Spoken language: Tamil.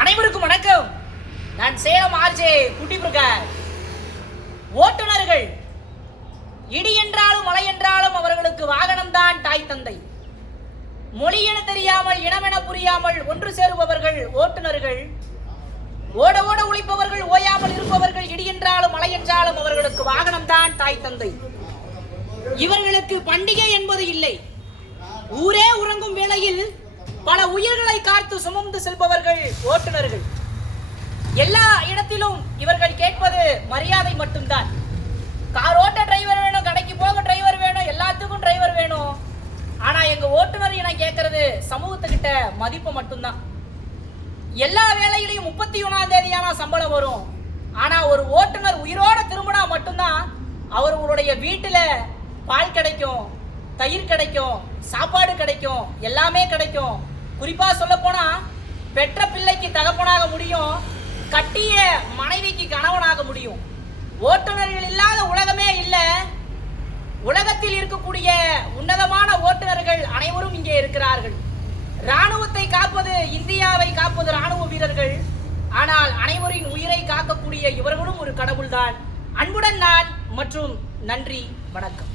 அனைவருக்கும் வணக்கம். நான் சேலம் ஆர்ஜே குட்டி பிரகாஷ். ஓட்டுநர்கள் இடி என்றாலும் மழை என்றாலும் அவர்களுக்கு வாகனம்தான் தாய் தந்தை. மொழி என தெரியாமல் இனமென புரியாமல் ஒன்று சேருபவர்கள் ஓட்டுநர்கள். ஓட ஓட உழைப்பவர்கள், ஓயாமல் இருப்பவர்கள். இடி என்றாலும் மழை என்றாலும் அவர்களுக்கு வாகனம்தான் தாய் தந்தை. இவர்களுக்கு பண்டிகை என்பது இல்லை. ஊரே உறங்கும் வேளையில் பல உயிர்களை காத்து சுமந்து செல்பவர்கள் ஓட்டுநர்கள். எல்லா இடத்திலும் இவர்கள் கேட்பது மரியாதை மட்டும்தான். கார் ஓட்ட டிரைவர் வேணும், கடைக்கு போக டிரைவர் வேணும், எல்லாத்துக்கும் டிரைவர் வேணும். ஆனா எங்க ஓட்டுநர் என கேட்கறது சமூகத்துக்கிட்ட மதிப்பு மட்டும்தான். எல்லா வேலையிலையும் 31ஆம் தேதியான சம்பளம் வரும். ஆனா ஒரு ஓட்டுநர் உயிரோட திரும்பினா மட்டும்தான் அவர்களுடைய வீட்டுல பால் கிடைக்கும், தயிர் கிடைக்கும், சாப்பாடு கிடைக்கும், எல்லாமே கிடைக்கும். குறிப்பா சொல்ல போனா பெற்ற பிள்ளைக்கு தகப்பனாக முடியும், கட்டிய மனைவிக்கு கணவனாக முடியும். ஓட்டுநர்கள் இல்லாத உலகமே இல்லை. உலகத்தில் இருக்கக்கூடிய உன்னதமான ஓட்டுநர்கள் அனைவரும் இங்கே இருக்கிறார்கள். ராணுவத்தை காப்பது, இந்தியாவை காப்பது ராணுவ வீரர்கள். ஆனால் அனைவரின் உயிரை காக்கக்கூடிய இவர்களும் ஒரு கடவுள்தான். அன்புடன் நான் மற்றும் நன்றி, வணக்கம்.